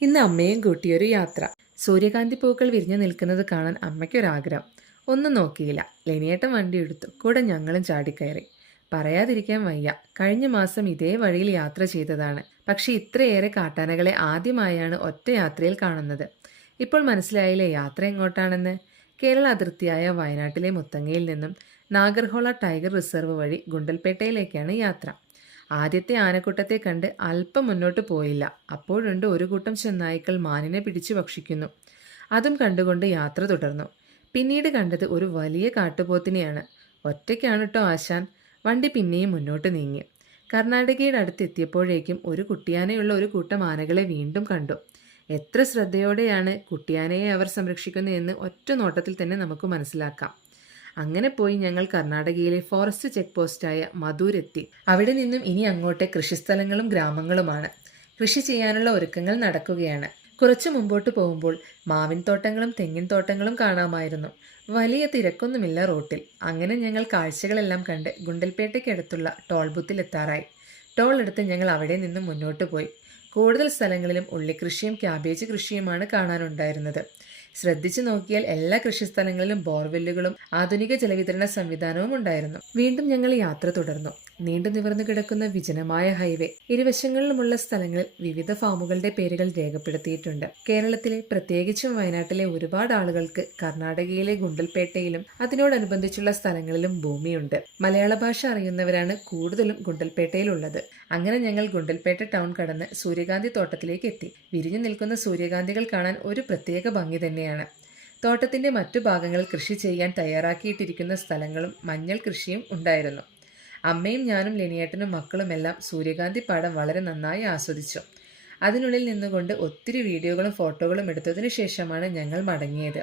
ഇന്ന് അമ്മയും കൂട്ടിയൊരു യാത്ര. സൂര്യകാന്തി പൂക്കൾ വിരിഞ്ഞു നിൽക്കുന്നത് കാണാൻ അമ്മയ്ക്കൊരാഗ്രഹം. ഒന്നും നോക്കിയില്ല. ലെനിയേട്ടൻ വണ്ടി എടുത്തു. കൂടെ ഞങ്ങളും ചാടിക്കയറി. പറയാതിരിക്കാൻ വയ്യ. കഴിഞ്ഞ മാസം ഇതേ വഴിയിൽ യാത്ര ചെയ്തതാണ്. പക്ഷെ ഇത്രയേറെ കാട്ടാനകളെ ആദ്യമായാണ് ഒറ്റ യാത്രയിൽ കാണുന്നത്. ഇപ്പോൾ മനസ്സിലായില്ലേ യാത്ര എങ്ങോട്ടാണെന്ന്? കേരള അതിർത്തിയായ വയനാട്ടിലെ മുത്തങ്ങയിൽ നിന്നും നാഗർഹോള ടൈഗർ റിസർവ് വഴി ഗുണ്ടൽപേട്ടയിലേക്കാണ് യാത്ര. ആദ്യത്തെ ആനക്കൂട്ടത്തെ കണ്ട് അല്പം മുന്നോട്ട് പോയില്ല. അപ്പോഴുണ്ട് ഒരു കൂട്ടം ചെന്നായ്ക്കൾ മാനിനെ പിടിച്ചു ഭക്ഷിക്കുന്നു. അതും കണ്ടുകൊണ്ട് യാത്ര തുടർന്നു. പിന്നീട് കണ്ടത് ഒരു വലിയ കാട്ടുപോത്തിനെയാണ്. ഒറ്റയ്ക്കാണ് കേട്ടോ ആശാൻ. വണ്ടി പിന്നെയും മുന്നോട്ട് നീങ്ങി. കർണാടകയുടെ അടുത്തെത്തിയപ്പോഴേക്കും ഒരു കുട്ടിയാനയുള്ള ഒരു കൂട്ടം ആനകളെ വീണ്ടും കണ്ടു. എത്ര ശ്രദ്ധയോടെയാണ് കുട്ടിയാനയെ അവർ സംരക്ഷിക്കുന്നതെന്ന് ഒറ്റ നോട്ടത്തിൽ തന്നെ നമുക്ക് മനസ്സിലാക്കാം. അങ്ങനെ പോയി ഞങ്ങൾ കർണാടകയിലെ ഫോറസ്റ്റ് ചെക്ക് പോസ്റ്റായ മധൂരെത്തി. അവിടെ നിന്നും ഇനി അങ്ങോട്ട് കൃഷിസ്ഥലങ്ങളും ഗ്രാമങ്ങളുമാണ്. കൃഷി ചെയ്യാനുള്ള ഒരുക്കങ്ങൾ നടക്കുകയാണ്. കുറച്ചു മുമ്പോട്ട് പോകുമ്പോൾ മാവിൻ തോട്ടങ്ങളും തെങ്ങിൻ തോട്ടങ്ങളും കാണാമായിരുന്നു. വലിയ തിരക്കൊന്നുമില്ല റോട്ടിൽ. അങ്ങനെ ഞങ്ങൾ കാഴ്ചകളെല്ലാം കണ്ട് ഗുണ്ടൽപേട്ടയ്ക്കടുത്തുള്ള ടോൾ ബൂത്തിൽ എത്താറായി. ടോൾ എടുത്ത് ഞങ്ങൾ അവിടെ നിന്നും മുന്നോട്ട് പോയി. കൂടുതൽ സ്ഥലങ്ങളിലും ഉള്ളിക്കൃഷിയും ക്യാബേജ് കൃഷിയുമാണ് കാണാനുണ്ടായിരുന്നത്. ശ്രദ്ധിച്ചു നോക്കിയാൽ എല്ലാ കൃഷിസ്ഥലങ്ങളിലും ബോർവെല്ലുകളും ആധുനിക ജലവിതരണ സംവിധാനവും ഉണ്ടായിരുന്നു. വീണ്ടും ഞങ്ങൾ യാത്ര തുടർന്നു. നീണ്ടു നിവർന്നു കിടക്കുന്ന വിജനമായ ഹൈവേ. ഇരുവശങ്ങളിലുമുള്ള സ്ഥലങ്ങളിൽ വിവിധ ഫാമുകളുടെ പേരുകൾ രേഖപ്പെടുത്തിയിട്ടുണ്ട്. കേരളത്തിലെ പ്രത്യേകിച്ചും വയനാട്ടിലെ ഒരുപാട് ആളുകൾക്ക് കർണാടകയിലെ ഗുണ്ടൽപേട്ടയിലും അതിനോടനുബന്ധിച്ചുള്ള സ്ഥലങ്ങളിലും ഭൂമിയുണ്ട്. മലയാള ഭാഷ അറിയുന്നവരാണ് കൂടുതലും ഗുണ്ടൽപേട്ടയിലുള്ളത്. അങ്ങനെ ഞങ്ങൾ ഗുണ്ടൽപേട്ട ടൗൺ കടന്ന് സൂര്യകാന്തി തോട്ടത്തിലേക്ക് എത്തി. വിരിഞ്ഞു നിൽക്കുന്ന സൂര്യകാന്തികൾ കാണാൻ ഒരു പ്രത്യേക ഭംഗി തന്നെയാണ്. തോട്ടത്തിന്റെ മറ്റു ഭാഗങ്ങളിൽ കൃഷി ചെയ്യാൻ തയ്യാറാക്കിയിട്ടിരിക്കുന്ന സ്ഥലങ്ങളും മഞ്ഞൾ കൃഷിയും ഉണ്ടായിരുന്നു. അമ്മയും ഞാനും ലെനിയേട്ടനും മക്കളുമെല്ലാം സൂര്യകാന്തി പാടം വളരെ നന്നായി ആസ്വദിച്ചു. അതിനുള്ളിൽ നിന്നുകൊണ്ട് ഒത്തിരി വീഡിയോകളും ഫോട്ടോകളും എടുത്തതിനു ശേഷമാണ് ഞങ്ങൾ മടങ്ങിയത്.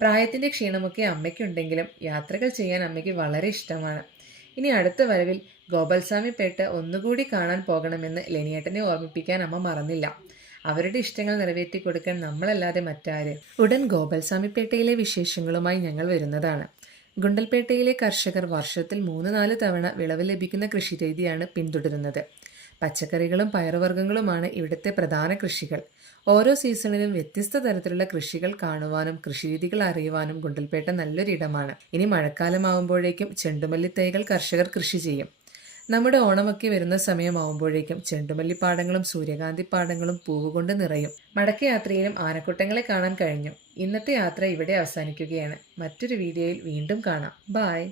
പ്രായത്തിന്റെ ക്ഷീണമൊക്കെ അമ്മയ്ക്കുണ്ടെങ്കിലും യാത്രകൾ ചെയ്യാൻ അമ്മയ്ക്ക് വളരെ ഇഷ്ടമാണ്. ഇനി അടുത്ത വരവിൽ ഗോപാൽസ്വാമിപേട്ട ഒന്നുകൂടി കാണാൻ പോകണമെന്ന് ലെനിയേട്ടനെ ഓർമ്മിപ്പിക്കാൻ അമ്മ മറന്നില്ല. അവരുടെ ഇഷ്ടങ്ങൾ നിറവേറ്റി കൊടുക്കാൻ നമ്മളല്ലാതെ മറ്റാര്? ഉടൻ ഗോപാൽസ്വാമിപേട്ടയിലെ വിശേഷങ്ങളുമായി ഞങ്ങൾ വരുന്നതാണ്. ഗുണ്ടൽപേട്ടയിലെ കർഷകർ വർഷത്തിൽ 3-4 തവണ വിളവ് ലഭിക്കുന്ന കൃഷിരീതിയാണ് പിന്തുടരുന്നത്. പച്ചക്കറികളും പയറുവർഗ്ഗങ്ങളുമാണ് ഇവിടുത്തെ പ്രധാന കൃഷികൾ. ഓരോ സീസണിലും വ്യത്യസ്ത തരത്തിലുള്ള കൃഷികൾ കാണുവാനും കൃഷിരീതികൾ അറിയുവാനും ഗുണ്ടൽപേട്ട നല്ലൊരിടമാണ്. ഇനി മഴക്കാലമാവുമ്പോഴേക്കും ചെണ്ടുമല്ലിത്തൈകൾ കർഷകർ കൃഷി ചെയ്യും. നമ്മുടെ ഓണമൊക്കെ വരുന്ന സമയമാവുമ്പോഴേക്കും ചെണ്ടുമല്ലിപ്പാടങ്ങളും സൂര്യകാന്തിപ്പാടങ്ങളും പൂവുകൊണ്ട് നിറയും. മടക്കയാത്രയിലും ആനക്കൂട്ടങ്ങളെ കാണാൻ കഴിഞ്ഞു. ഇന്നത്തെ യാത്ര ഇവിടെ അവസാനിക്കുകയാണ്. മറ്റൊരു വീഡിയോയിൽ വീണ്ടും കാണാം. ബായ്.